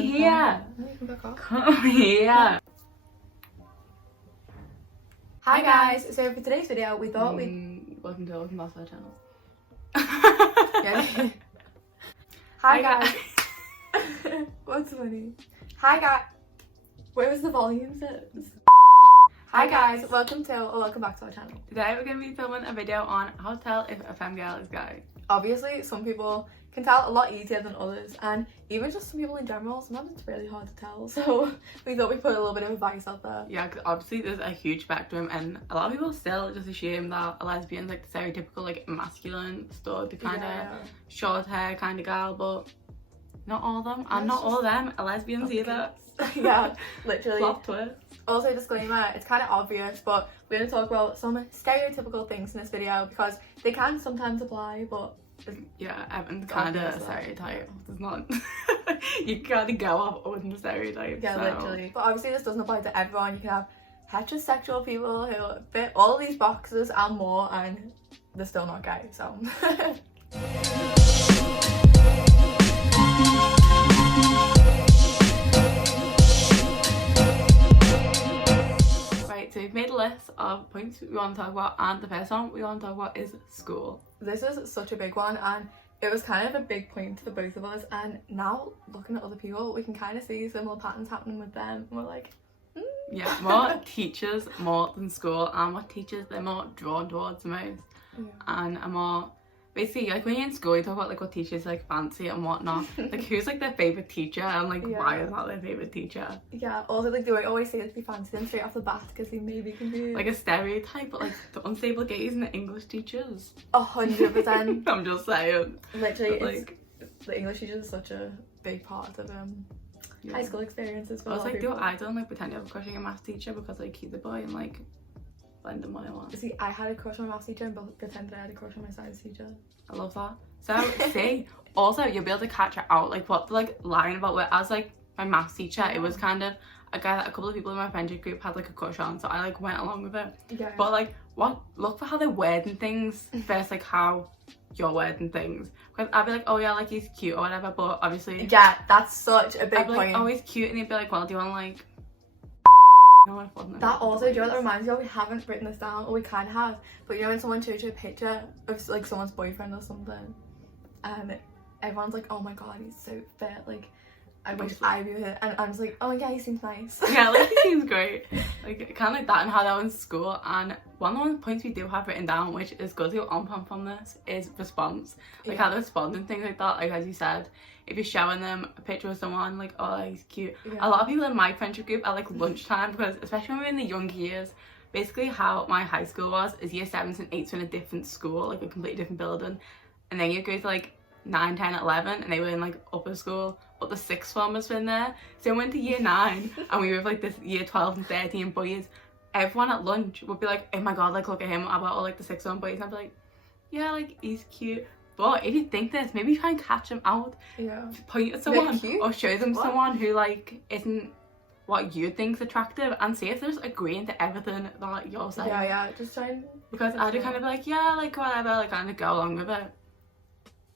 here. Come here. Hi guys, so for today's video we thought we'd... Welcome back to our channel. Yeah. Hi guys. What's funny? Hi guys. Where was the volume set? Hi guys, welcome back to our channel. Today we're going to be filming a video on how to tell if a femme girl is gay. Obviously some people can tell a lot easier than others, and even just some people in general, sometimes it's really hard to tell, so we thought we'd put a little bit of advice out there. Yeah, because obviously there's a huge spectrum, and a lot of people still just assume that a lesbian's like the stereotypical like masculine stud, the kind of short hair kind of girl, but not all of them, and not all of them are lesbians either. Yeah, literally. Plot twist. Also, disclaimer, it's kind of obvious, but we're going to talk about some stereotypical things in this video because they can sometimes apply, but yeah, everyone's kind of a stereotype. There's not you kind of go off on the stereotype. Yeah, so. literally. But obviously this doesn't apply to everyone. You can have heterosexual people who fit all these boxes and more, and they're still not gay, so So we've made a list of points we want to talk about, and the first one we want to talk about is school. This is such a big one, and it was kind of a big point for both of us, and now looking at other people we can kind of see similar patterns happening with them, and we're like yeah, more teachers more than school, and what teachers they're more drawn towards the most. And are more basically like when you're in school you talk about like what teachers like fancy and whatnot, like who's like their favorite teacher and like why is that their favorite teacher. Yeah, also like they won't always say it to be fancy them straight off the bat because they may be confused. Like a stereotype, but like the unstable gays and the English teachers. 100%. I'm just saying. Literally, but, like the English teacher is such a big part of high school experiences for I was like, do I don't like pretend to have a crush on a maths teacher because like he's a boy and like blend them what I want. See, I had a crush on my maths teacher and pretended I had a crush on my science teacher. I love that. So see, also you'll be able to catch it out like what they're like lying about. Whereas like my maths teacher, it was kind of a guy that a couple of people in my friendship group had like a crush on, so I like went along with it. Yeah. But like look for how they're wording things versus like how you're wording things. Because I'd be like, oh yeah, like he's cute or whatever, but obviously yeah, that's such a big I'd be point. like, oh he's cute, and he'd be like, well, do you want to like that also, do you know what that reminds me of? We haven't written this down, or we kind of have, but you know when someone shows you a picture of like someone's boyfriend or something, and everyone's like, oh my god, he's so fit, like I wish I knew him, and I'm just like, oh yeah, he seems nice. Yeah, like he seems great, like kind of like that, and how that was in school. And one of the points we do have written down, which is good to go on from this, is response, like how they respond and things like that. Like as you said, if you're showing them a picture of someone like, oh he's cute, a lot of people in my friendship group at like lunchtime, because especially when we're in the younger years, basically how my high school was is year 7s and 8s were in a different school, like a completely different building, and then you go to like 9, 10, 11 and they were in like upper school, but the 6th formers were in there. So I went to year 9 and we were with like this year 12 and 13 boys. Everyone at lunch would be like, oh my god, like look at him, about all like the 6th form boys, and I'd be like, yeah, like he's cute. But if you think this, maybe try and catch them out. Yeah. Point at someone or show them someone who like isn't what you think's attractive, and see if they're just agreeing to everything that you're saying. Yeah, just try and... Because I'd kind of be like, yeah, like whatever, like kind of go along with it.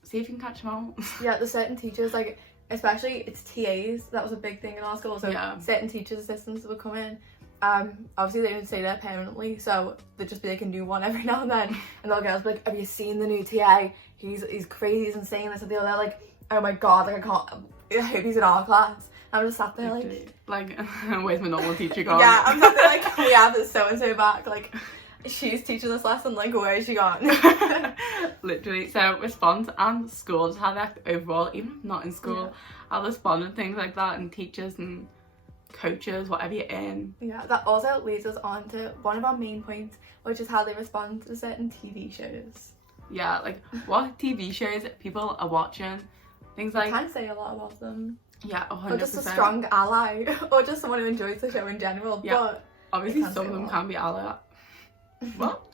See if you can catch them out. Yeah, there's certain teachers, like especially it's TAs, that was a big thing in our school, so certain teachers' assistants would come in. Obviously they didn't stay there permanently, so they'd just be like a new one every now and then, and the girls would be like, have you seen the new TA? He's crazy, he's insane, this and the other. Like, oh my god, like I hope he's in our class. And I'm just sat there like where's my normal teacher gone? Yeah, I'm sat there like, we have this so and so back, like she's teaching this lesson, like where is she gone? Literally. So response and school, just how they act overall, even if not in school, how they respond and things like that, and teachers and coaches, whatever you're in. Yeah, that also leads us on to one of our main points, which is how they respond to certain TV shows. Yeah, like what TV shows people are watching, things like... I can say a lot about them. Yeah, 100%. Or just a strong ally, or just someone who enjoys the show in general. Yeah, but obviously some of them can be allies. What?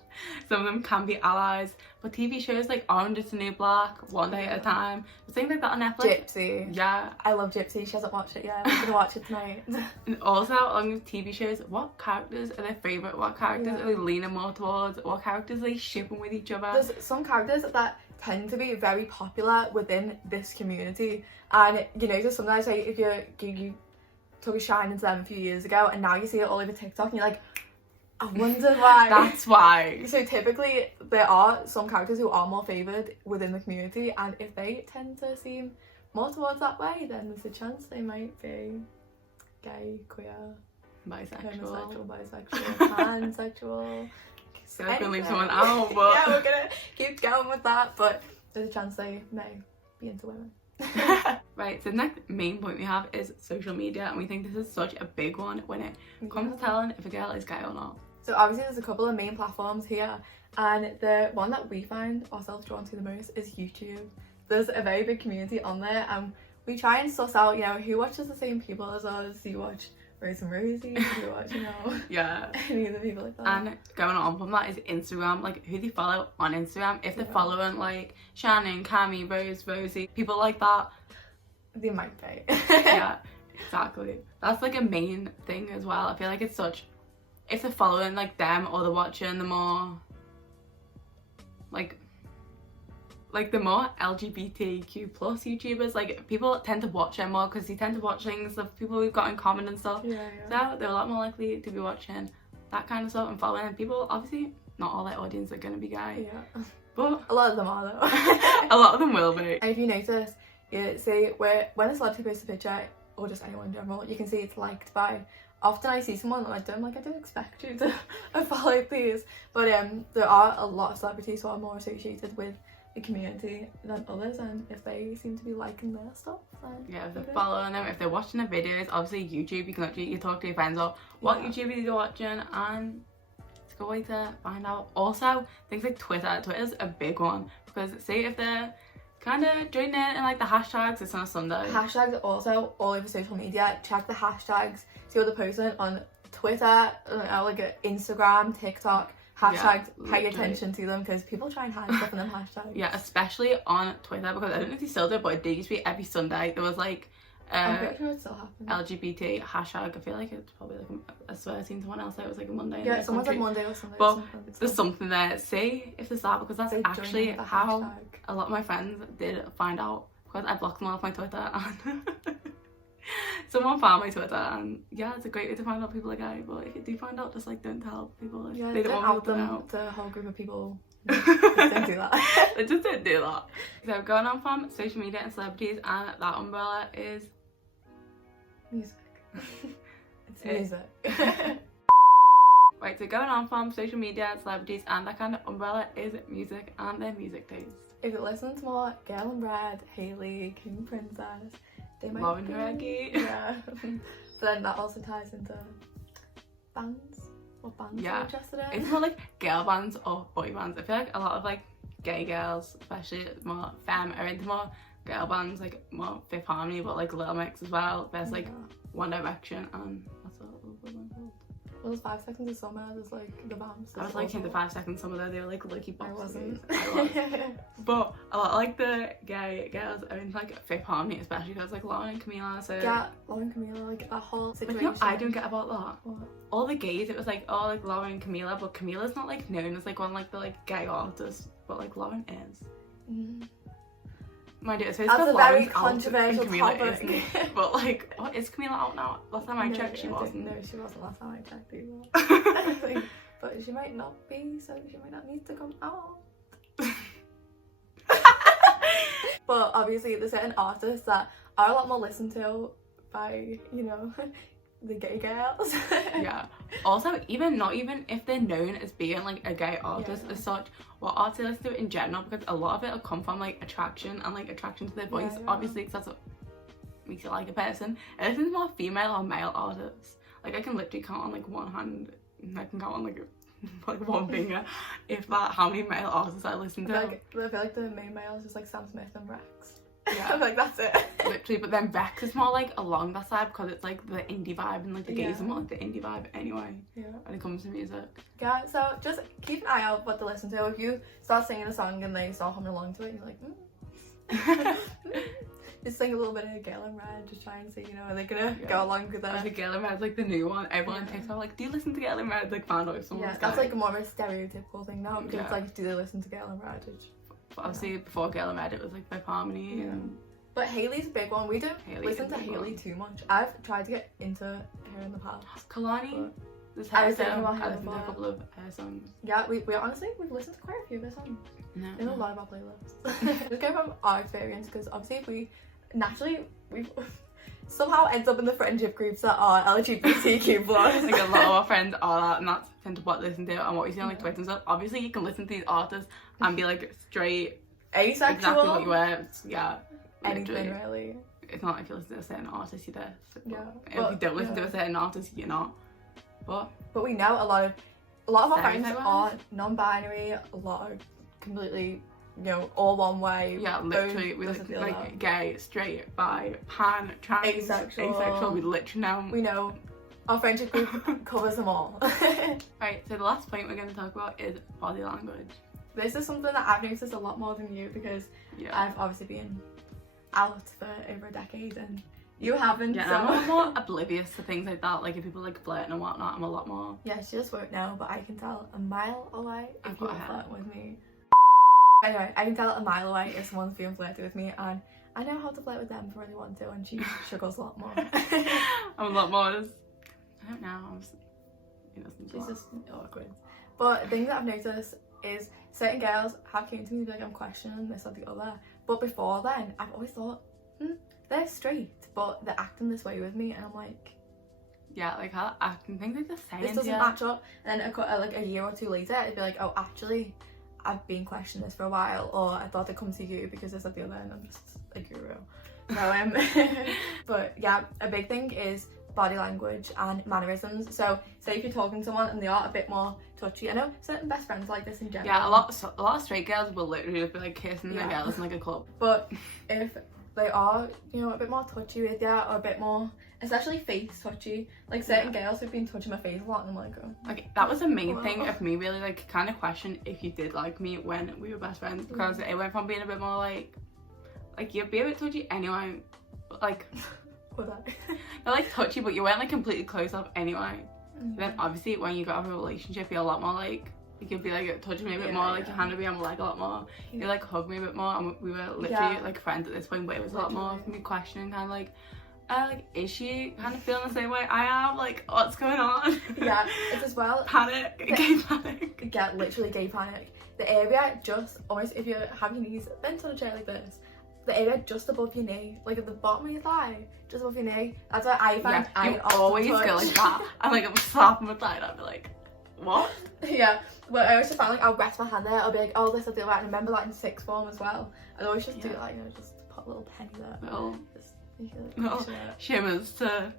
Some of them can be allies, but TV shows like Orange is the New Black, One Day at a Time, things like that on Netflix. Gypsy. Yeah. I love Gypsy. She hasn't watched it yet. I'm gonna watch it tonight. And also, along with TV shows, what characters are their favourite? What characters are they leaning more towards? What characters are they shipping with each other? There's some characters that tend to be very popular within this community. And you know, just sometimes like if you took a shine into them a few years ago and now you see it all over TikTok and you're like, I wonder why. That's why. So typically there are some characters who are more favoured within the community, and if they tend to seem more towards that way, then there's a chance they might be gay, queer, Bisexual, homosexual, bisexual, pansexual. So I can leave someone out, but yeah, we're gonna keep going with that, but there's a chance they may be into women. Right, so the next main point we have is social media, and we think this is such a big one when it comes to telling if a girl is gay or not. So obviously there's a couple of main platforms here, and the one that we find ourselves drawn to the most is YouTube. There's a very big community on there, and we try and suss out, you know, who watches the same people as us. Do you watch Rose and Rosie? Do you watch, you know, yeah, any of the people like that? And going on from that is Instagram, like who they follow on Instagram. If they're following like Shannon, Cami, Rose, Rosie, people like that, they might be. Yeah, exactly. That's like a main thing as well. I feel like it's such, if they're following like them or they're watching the more like the more LGBTQ plus YouTubers, like people tend to watch them more because they tend to watch things of people we've got in common and stuff. Yeah. So they're a lot more likely to be watching that kind of stuff and following people. Obviously not all their audience are going to be gay, but a lot of them are though. a lot of them will be. And if you notice, you see when a celebrity posts a picture, or just anyone in general, you can see it's liked by. Often I see someone like them, like I don't expect you to follow please, but there are a lot of celebrities who are more associated with the community than others, and if they seem to be liking their stuff, then yeah, if they're following them, if they're watching their videos, obviously YouTube, you can literally you talk to your friends or what YouTube you're watching, and it's a good way to find out. Also things like Twitter's a big one, because say if they're kind of joining in like the hashtags, it's on a Sunday. Hashtags are also all over social media. Check the hashtags, see what they're posting on Twitter, like Instagram, TikTok. Hashtags, pay attention to them, because people try and hide stuff in them hashtags. Yeah, especially on Twitter, because I don't know if they still do it, but it did used to be every Sunday there was like I'm pretty sure it still happens. LGBT hashtag. I feel like it's probably like I swear I've seen someone else say it was like a Monday. Yeah, someone's like Monday or Sunday. But there's something there. See if there's that, because that's actually how hashtag. A lot of my friends did find out, because I blocked them off my Twitter and someone found my Twitter, and yeah, it's a great way to find out people are gay. But if you do find out, just like don't tell people. If they don't want people to know. To a whole group of people. Just don't do that. They just don't do that. So going on from social media and celebrities, and that umbrella is music. It's music. Right, so going on from social media, celebrities, and that kind of umbrella is music and their music taste. If you listen to more Girl in Red, Hailey, King Princess, they might Lauren be... Reggie. Yeah. But then that also ties into bands. What bands are you interested in? It's more like girl bands or boy bands. I feel like a lot of like gay girls, especially more FEMME, are into more girl bands, like more Fifth Harmony, but like Little Mix as well. There's like One Direction and what's that other one called? Well, there's 5 Seconds of Summer, there's like the bands. I was like in the 5 Seconds Summer though, they were like lucky boxes. I was. But a lot of like the gay girls are in like Fifth Harmony, especially because like Lauren and Camila. So yeah, Lauren and Camila, like that whole situation. You know, I don't get about that. What? All the gays, it was like, oh, like Lauren and Camila, but Camila's not like known as like one like the like gay artists, but like Lauren is. My dear, so that's a very controversial topic. But like, what, is Camila out now? Last time I checked, she wasn't. No, she wasn't last time I checked either. But she might not be, so she might not need to come out. But obviously there's certain artists that are a lot more listened to by, you know, the gay girls. Yeah. Also, not even if they're known as being like a gay artist as such, what artists do in general, because a lot of it will come from like attraction and like attraction to their voice, obviously, because that's what makes you like a person. And this is more female or male artists. Like I can literally count on like one hand, I can count on like one finger, if that, how many male artists I listen to. I feel like the main males is like Sam Smith and Rex. Yeah. I feel like that's it. Literally, but then Rex is more like along that side, because it's like the indie vibe, and like the gays are more like the indie vibe anyway. Yeah. When it comes to music. Yeah, so just keep an eye out what to listen to. If you start singing a song and they start humming along to it, you're like, just sing a little bit of Girl in Red, just try and see, you know, are they gonna go along with that? I think Girl in Red's like the new one. Everyone on TikTok like, do you listen to Girl in Red? Like, found out if someone's that's like more of a stereotypical thing now, because it's like, do they listen to Girl in Red? But obviously before Girl in Red it was like by Harmony. Yeah. And But Hailey's a big one. We don't listen to Hailey too much. I've tried to get into her in the past. Kalani. I was thinking about I her listened to a before. couple of her songs. Yeah, we honestly, we've listened to quite a few of her songs. No. In a lot of our playlists. Just going from our experience, because obviously we've somehow ends up in the friendship groups that are LGBTQ+. Like a lot of our friends are that, and that's kind of what they listen to and what we see on like Twitter and stuff. Obviously you can listen to these artists and be like straight, asexual, exactly what you were. Yeah, anything really. It's not if you listen to a certain artist you're there. Yeah. If you don't listen to a certain artist you're not. But we know a lot of our friends Stereotype are non-binary. A lot are completely, you know, all one way. yeah, literally we doesn't feel like that. gay, straight, bi, pan, trans, asexual. We literally know. We know our friendship group covers them all. Right, so the last point we're going to talk about is body language. This is something that I've noticed a lot more than you, because I've obviously been out for over a decade and you haven't. Yeah, so. I'm a lot more oblivious to things like that. Like if people like flirting and whatnot, I'm a lot more. Yeah, she just won't know, but I can tell a mile away if I've you're got a flirting with me. Anyway, I can tell a mile away if someone's being flirty with me, and I know how to flirt with them if I really want to, and she struggles a lot more. I'm a lot more. I don't know. She's just awkward. But things that I've noticed is certain girls have came to me and be like, I'm questioning this or the other. But before then, I've always thought, they're straight, but they're acting this way with me, and I'm like, yeah, like how acting things like the same. this doesn't match up. And then like a year or two later, it'd be like, oh, actually, I've been questioning this for a while, or I thought I'd come to you because this at the other end. I'm just a guru. No, but yeah, a big thing is body language and mannerisms. So say if you're talking to someone and they are a bit more touchy, I know certain best friends like this in general. Yeah, a lot of straight girls will literally just be like kissing their girls in like a club. But if they are, you know, a bit more touchy with you, or a bit more, especially face touchy, like certain girls who've been touching my face a lot, and I'm like, oh. Like that was the main thing of me really like kind of question if you did like me when we were best friends, because it went from being a bit more like you'd be a bit touchy anyway, but like Would I? not like touchy, but you weren't like completely close up anyway. Then obviously when you got a relationship you're a lot more like, you could be like touching me a bit more, like your hand would be on my leg a lot more, you like hug me a bit more, and we were literally like friends at this point, but it was a lot more of me questioning kind of like is she kind of feeling the same way I am, like what's going on? Yeah, it's as well panic, gay panic. Yeah, literally gay panic. The area just almost, if you have your knees bent on a chair like this, the area just above your knee, like at the bottom of your thigh, just above your knee, that's why I find you always go like that. I'm like, I'm slapping my thigh and I'll be like, what? Yeah, but I always just find like I'll rest my hand there, I'll be like, oh, this will do that. And remember that in sixth form as well. I'd always just do it, like, you know, just put a little penny there. Little shimmers to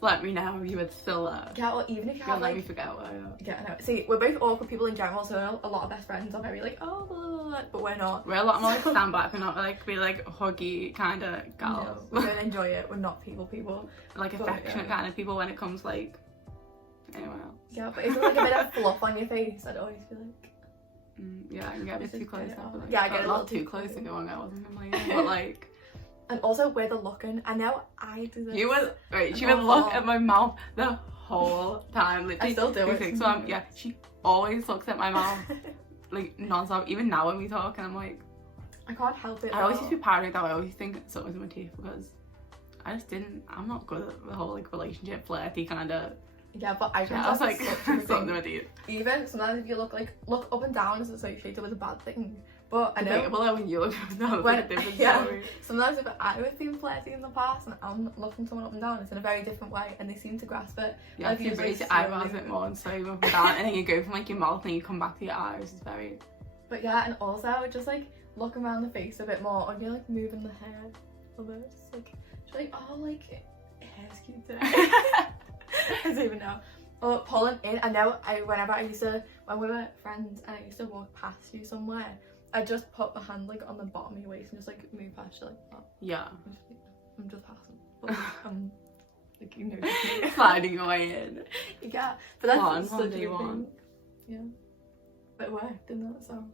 let me know you were still there. Yeah, or even if you have let like, me forget where I am. Yeah, I know. See, we're both awkward people in general, so a lot of best friends are very like, oh, blah, blah, blah, but we're not. We're a lot more like stand back, we're not like be like huggy kind of girls. No, we don't enjoy it, we're not people. Like affectionate kind of people when it comes like anyone else. Yeah, but if there's like a bit of fluff on your face, I'd always be like, yeah, I can get a bit too close. Like, yeah, I get a little too close to going. I wasn't complaining, but like. And also where they're looking, I know I do this. You would right. She would look at my mouth the whole time. Literally, I still do it. So yeah, she always looks at my mouth like non-stop. Even now when we talk, and I'm like, I can't help it. I always used to be paranoid that I always think something's in my teeth because I just didn't. I'm not good at the whole like relationship flirty kind of. Yeah, but I was like something in my teeth. Even sometimes if you look up and down as associated with a bad thing. But I know. Well, when you look up and down, it's like a different story. Sometimes if I was being flirty in the past and I'm looking someone up and down, it's in a very different way, and they seem to grasp it. Yeah, like, you raise your eyebrows a bit more and slowly up and down, and then you go from like your mouth and you come back to your eyes. It's very. But yeah, and also just like looking around the face a bit more, and you're like moving the hair a bit, just like she's like, oh, like hair's cute today. I don't even know. Or pulling in. I know. When we were friends, and I used to walk past you somewhere, I just put my hand like on the bottom of your waist and just like move past you like that. Yeah. I'm just passing. But like, I'm like, you know, sliding your way in. Yeah. But that's such a thing. Yeah. But it worked, didn't it? So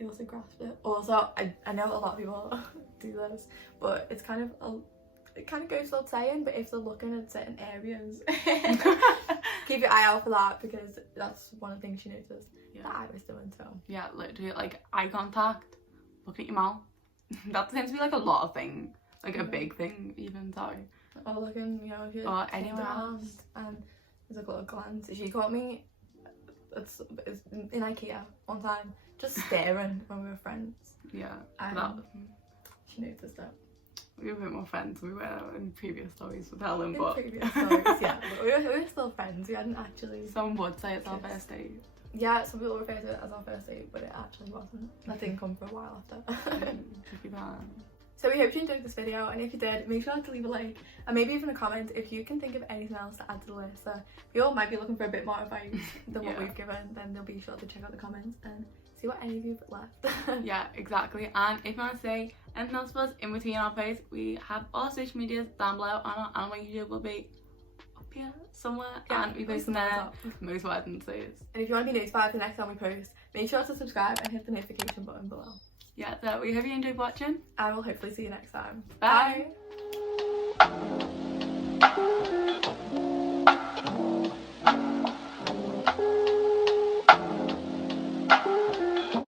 you also grasped it. Also, I know a lot of people do this, but it's kind of it kind of goes without saying, but if they're looking at certain areas, keep your eye out for that, because that's one of the things she noticed that I was doing. So yeah, literally like eye contact looking at your mouth. That tends to be like a lot of things, like a big thing even, sorry. Or looking, you know, if you're or anywhere else. And there's like a little glance. She caught me it's in IKEA one time, just staring when we were friends. Yeah, she noticed it. We were a bit more friends than we were in previous stories with Helen, In but previous stories, yeah. But we were still friends. We hadn't actually. Some would say it's our first date. Yeah, some people refer to it as our first date, but it actually wasn't. That didn't come for a while after. So we hope you enjoyed this video, and if you did, make sure to leave a like and maybe even a comment if you can think of anything else to add to the list. So if you all might be looking for a bit more advice than what we've given, then they'll be sure to check out the comments and see what any of you have left. Yeah, exactly. And if you want to say anything else for us in between our posts, we have all our social medias down below, and our YouTube will be up here somewhere, and we post there most Wednesdays. And if you want to be notified the next time we post, make sure to subscribe and hit the notification button below. Yeah, so we hope you enjoyed watching, and we'll hopefully see you next time. Bye. Bye.